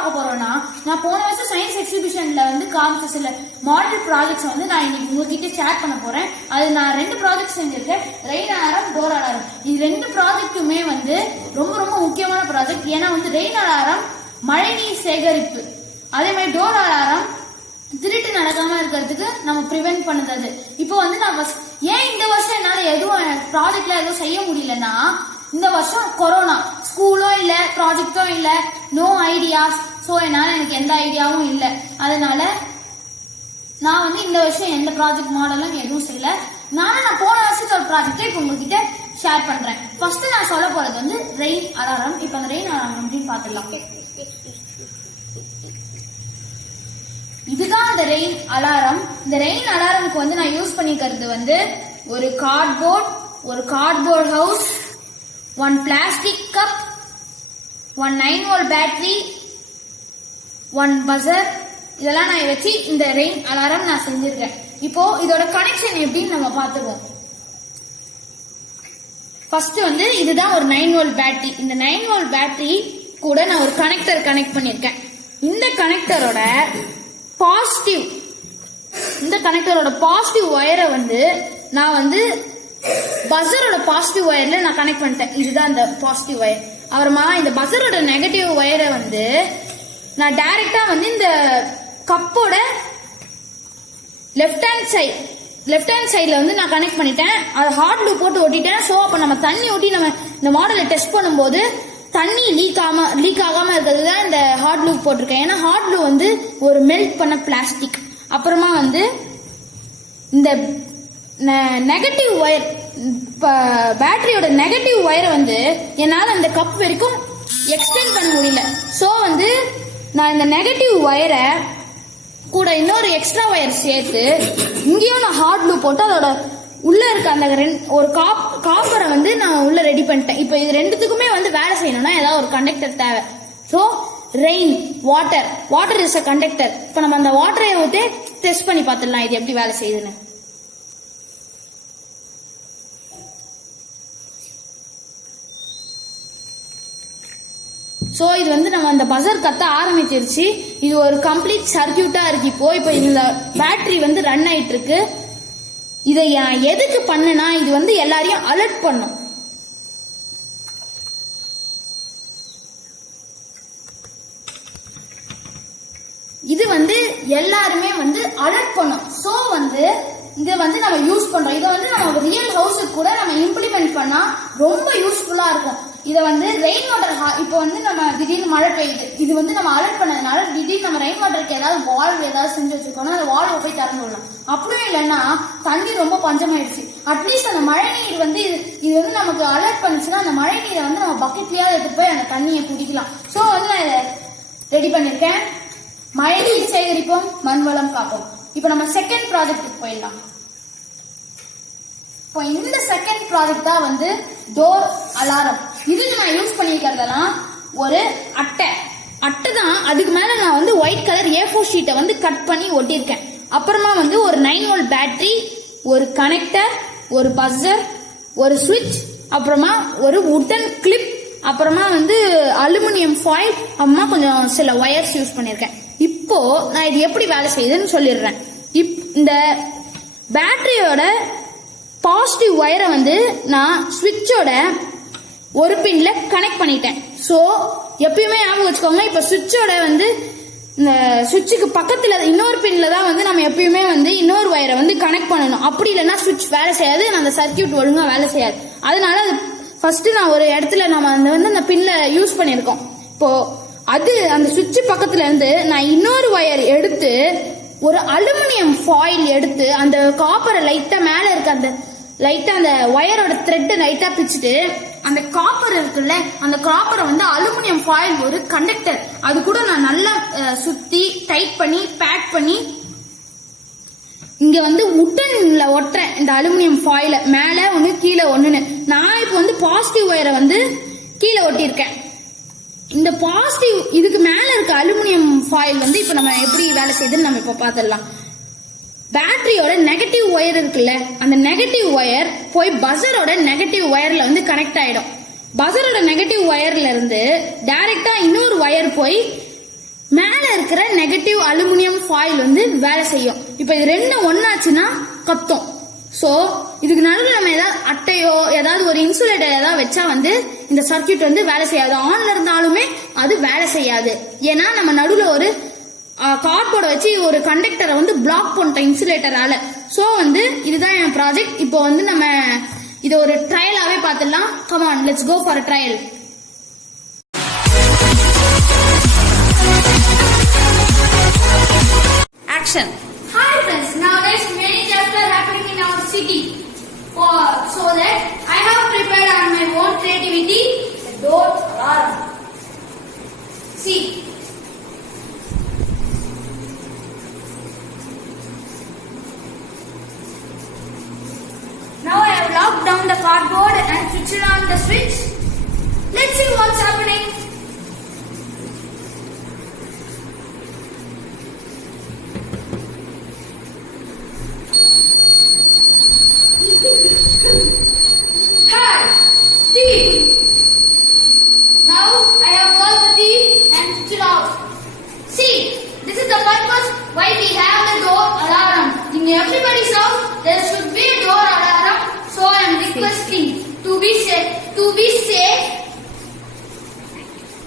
பார்க்க போறோம்னா, நான் போன வருஷம் சயின்ஸ் எக்ஸிபிஷன்ல வந்து காமிச்ச சில மாடல் ப்ராஜெக்ட்ஸ் வந்து நான் இன்னைக்கு உங்ககிட்ட ஷேர் பண்ண போறேன். அது நான் 2 ப்ராஜெக்ட் செஞ்சிருக்கேன், ரெயின் அலாரம், டோர் அலாரம். இது 2 ப்ராஜெக்ட்டுமே வந்து ரொம்ப ரொம்ப முக்கியமான ப்ராஜெக்ட். ஏன்னா வந்து ரெயின் அலாரம் மழை நீர் சேகரிப்பு, அதே மாதிரி டோர் அலாரம் திருட்டு நடக்காம இருக்கிறதுக்கு நம்ம ப்ரிவென்ட் பண்ணுறது. இப்போ வந்து நான் ஏன் இந்த வருஷம் என்னால எதுவும் ப்ராஜெக்ட்ல எதுவும் செய்ய முடியலன்னா, இந்த வருஷம் கொரோனா, ஸ்கூலோ இல்ல, ப்ராஜெக்டோ இல்ல, நோ ஐடியாஸ். ஸோ என்னால எனக்கு எந்த ஐடியாவும் இல்லை. அதனால நான் வந்து இந்த வருஷம் எந்த ப்ராஜெக்ட் மாடலும் எதுவும் செய்யல. நான் போன வருஷத்தோட ப்ராஜெக்டை இப்போ உங்ககிட்ட ஷேர் பண்றேன். ஃபர்ஸ்ட் நான் சொல்ல போறது வந்து ரெயின் அலாரம். இப்போ அந்த ரெயின் அலாரம் அப்படின்னு பார்த்துடலாம். இதுதான் அந்த ரெயின் அலாரம். இந்த ரெயின் அலாரமுக்கு வந்து நான் யூஸ் பண்ணிக்கிறது வந்து ஒரு cardboard house, 1 plastic cup, 1 9V battery, 1 buzzer. இதெல்லாம் நான் வச்சு இந்த ரெயின் அலாரம் நான் செஞ்சிருக்கேன். இப்போ இதோட கனெக்ஷன் எப்படின்னு நம்ம பார்த்துருவோம். ஃபர்ஸ்ட் வந்து இதுதான் ஒரு 9V பேட்டரி. இந்த 9V பேட்டரி கூட நான் ஒரு கனெக்டர் கனெக்ட் பண்ணிருக்கேன். இந்த கனெக்டரோட பாசிட்டிவ் ஒயரை வந்து நான் வந்து பஸரோட பாசிட்டிவ் ஒயர்ல நான் கனெக்ட் பண்ணிட்டேன். இதுதான் இந்த பாசிட்டிவ் ஒயர். அப்புறமா இந்த பஸரோட நெகட்டிவ் ஒயரை வந்து நான் டைரக்டா வந்து இந்த கப்போட லெஃப்ட் ஹேண்ட் சைட்ல வந்து நான் கனெக்ட் பண்ணிட்டேன். அதை ஹாட் லூப் போட்டு ஒட்டிட்டேன். ஸோ அப்ப நம்ம தண்ணி ஊட்டி நம்ம இந்த மாடலை டெஸ்ட் பண்ணும்போது தண்ணி லீக் ஆகாம இருக்கிறது தான் இந்த ஹாட் லூப் போட்டிருக்கேன். ஏன்னா ஹாட் லூப் வந்து ஒரு மெல்ட் பண்ண பிளாஸ்டிக். அப்புறமா வந்து இந்த நெகட்டிவ் ஒயர், பேட்டரியோட நெகட்டிவ் ஒயரை வந்து என்னால் அந்த கப் வரைக்கும் எக்ஸ்டெண்ட் பண்ண முடியல. ஸோ வந்து நான் இந்த நெகட்டிவ் ஒயரை கூட இன்னொரு எக்ஸ்ட்ரா ஒயர் சேர்த்து இங்கேயும் நான் ஹாட் லூப் போட்டு அதோட உள்ள இருக்க அந்த ஒரு காப்பரை வந்து நான் உள்ள ரெடி பண்ணிட்டேன். இப்போ இது ரெண்டுத்துக்குமே வந்து வேலை செய்யணும்னா ஏதாவது ஒரு கண்டக்டர் தேவை. So rain, water is a conductor. இப்போ நம்ம அந்த வாட்டரை ஊற்றி டெஸ்ட் பண்ணி பார்த்துடலாம் இது எப்படி வேலை செய்யுதுன்னு. ஸோ இது வந்து நம்ம அந்த பஸர் கத்த ஆரம்பிச்சிருச்சு. இது ஒரு கம்ப்ளீட் சர்க்கியூட்டா இருக்கு. இப்போ இந்த பேட்டரி வந்து ரன் ஆயிட்டு இருக்கு. இதை எதுக்கு பண்ணனா, இது வந்து எல்லாரையும் அலர்ட் பண்ணும். இது வந்து எல்லாருமே வந்து அலர்ட் பண்ணும். ஸோ வந்து இதை வந்து நம்ம யூஸ் பண்றோம். இதை வந்து நம்ம ரியல் ஹவுஸுக்கு கூட நம்ம இம்ப்ளிமெண்ட் பண்ணா ரொம்ப யூஸ்ஃபுல்லா இருக்கும். இதை வந்து ரெயின் வாட்டர், இப்போ வந்து நம்ம திடீர்னு மழை பெய்யுது, இது வந்து நம்ம அலர்ட் பண்ணதுனால திடீர்னு நம்ம ரெயின் வாட்டருக்கு ஏதாவது வால்வ் ஏதாவது செஞ்சு வச்சிருக்கோம்னா அந்த வால்வை போய் திறந்து விடலாம். அப்படியும் இல்லைன்னா தண்ணி ரொம்ப பஞ்சமாயிடுச்சு, அட்லீஸ்ட் அந்த மழை நீர் வந்து இது வந்து நமக்கு அலர்ட் பண்ணுச்சுன்னா அந்த மழை நீரை வந்து நம்ம பக்கெட்லயாவது எடுத்து போய் அந்த தண்ணியை குடிக்கலாம். ஸோ வந்து நான் இதை ரெடி பண்ணிருக்கேன். மழை நீர் சேகரிப்போம், மண் வளம் காப்போம். இப்போ நம்ம செகண்ட் ப்ராஜெக்ட்டுக்கு போயிடலாம். இப்போ இந்த செகண்ட் ப்ராஜெக்ட் தான் வந்து டோர் அலாரம். இதுக்கு நான் யூஸ் பண்ணிக்கிறதெல்லாம் ஒரு அட்டை தான். அதுக்கு மேல நான் வந்து ஒயிட் கலர் A4 ஷீட்டை வந்து கட் பண்ணி ஒட்டியிருக்கேன். அப்புறமா வந்து ஒரு 9V பேட்டரி, ஒரு கனெக்டர், ஒரு பஸர், ஒரு சுவிட்ச், அப்புறமா ஒரு வுடன் கிளிப், அப்புறமா வந்து அலுமினியம் ஃபாயில், அப்புறமா கொஞ்சம் சில ஒயர்ஸ் யூஸ் பண்ணியிருக்கேன். இப்போ நான் இது எப்படி வேலை செய்யுதுன்னு சொல்லிடுறேன். இந்த பேட்டரியோட பாசிட்டிவ் ஒயரை வந்து நான் சுவிட்சோட ஒரு பின்ல கனெக்ட் பண்ணிட்டேன். ஸோ எப்பயுமே ஞாபகம் வச்சுக்கோங்க, இப்போ சுவிட்சோட வந்து இந்த சுவிட்சுக்கு பக்கத்துல இன்னொரு பின்ல தான் வந்து நம்ம எப்பயுமே வந்து இன்னொரு ஒயரை வந்து கனெக்ட் பண்ணணும். அப்படி இல்லைன்னா சுவிட்ச் வேலை செய்யாது, அந்த சர்க்கியூட் ஒழுங்கா வேலை செய்யாது. அதனால அது ஃபர்ஸ்ட் நான் ஒரு இடத்துல நம்ம வந்து அந்த பின்ல யூஸ் பண்ணிருக்கோம். இப்போ அது அந்த சுவிட்ச் பக்கத்துல இருந்து நான் இன்னொரு ஒயர் எடுத்து ஒரு அலுமினியம் ஃபாயில் எடுத்து அந்த காப்பரை லைட்டா மேல இருக்க அந்த லைட்டா அந்த ஒயரோட த்ரெட் லைட்டா பிச்சுட்டு அந்த காப்பர் இருக்குல்ல, அந்த காப்பரை வந்து அலுமினியம் ஃபாயில் ஒரு கண்டக்டர் அது கூட நான் நல்லா சுத்தி டைட் பண்ணி பேக் பண்ணி இங்க வந்து உட்டன்ல ஒட்டுறேன். இந்த அலுமினியம் ஃபாயில மேல ஒண்ணு கீழே ஒண்ணுன்னு நான் இப்போ வந்து பாசிட்டிவ் ஒயரை வந்து கீழே ஒட்டியிருக்கேன். இந்த பாசிட்டிவ் இதுக்கு மேல இருக்க அலுமினியம் ஃபாயில் வந்து இப்ப நம்ம எப்படி வேலை செய்யுதுன்னு நம்ம இப்ப பாத்திரலாம். பேட்டரியோட நெகட்டிவ் ஒயர் இருக்குல்ல, அந்த நெகட்டிவ் ஒயர் போய் பஸரோட நெகட்டிவ் ஒயர்ல வந்து கனெக்ட் ஆயிடும். பஸரோட நெகட்டிவ் ஒயர்ல இருந்து டைரக்டா இன்னொரு ஒயர் போய் மேல இருக்கிற நெகட்டிவ் அலுமினியம் ஃபாயில் வந்து வேலை செய்யும். இப்ப இது ரெண்டும் ஒன்னாச்சுன்னா கத்தும். சோ இதுக்கு நடுவில் நம்ம ஏதாவது அட்டையோ ஏதாவது ஒரு இன்சுலேட்டர் ஏதாவது வச்சா வந்து இந்த சர்க்கியூட் வந்து வேலை செய்யாது. ஆன்ல இருந்தாலுமே அது வேலை செய்யாது. ஏன்னா நம்ம நடுவில் ஒரு கார்ட்போர்டை வச்சு ஒரு கண்டக்டரை வந்து பிளாக் பண்ணிட்டோம் இன்சுலேட்டரால. சோ வந்து இதுதான் என் ப்ராஜெக்ட். இப்போ வந்து நம்ம இதை ஒரு ட்ரையலாவே பார்த்துடலாம். Come on, let's go for a trial. Action. Hi friends, nowadays many thefts are happening in our city. So that I have prepared on my own creativity a door alarm. See. Now I have locked down the cardboard and switched on the switch. Let's see what's happening. Hi, thief! Now I have called the thief and switched it off. See, this is the purpose why we have the door alarm. In everybody's house, there should be a door alarm. So I am requesting to be safe.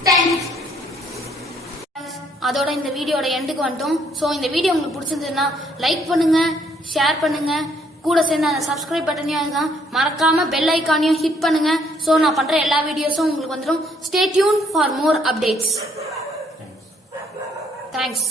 Thanks. அதோட இந்த வீடியோட எண்டுக்கு வந்துட்டோம். So இந்த video உங்களுக்கு பிடிச்சிருந்ததுன்னா like பண்ணுங்க, share பண்ணுங்க, கூட சேர்ந்து அந்த சப்ஸ்கிரைப் பட்டனையும் மறக்காம பெல் ஐக்கானையும் ஹிட் பண்ணுங்க. ஸோ நான் பண்ற எல்லா வீடியோஸும் உங்களுக்கு வந்துடும். Stay tune for more updates. Thanks.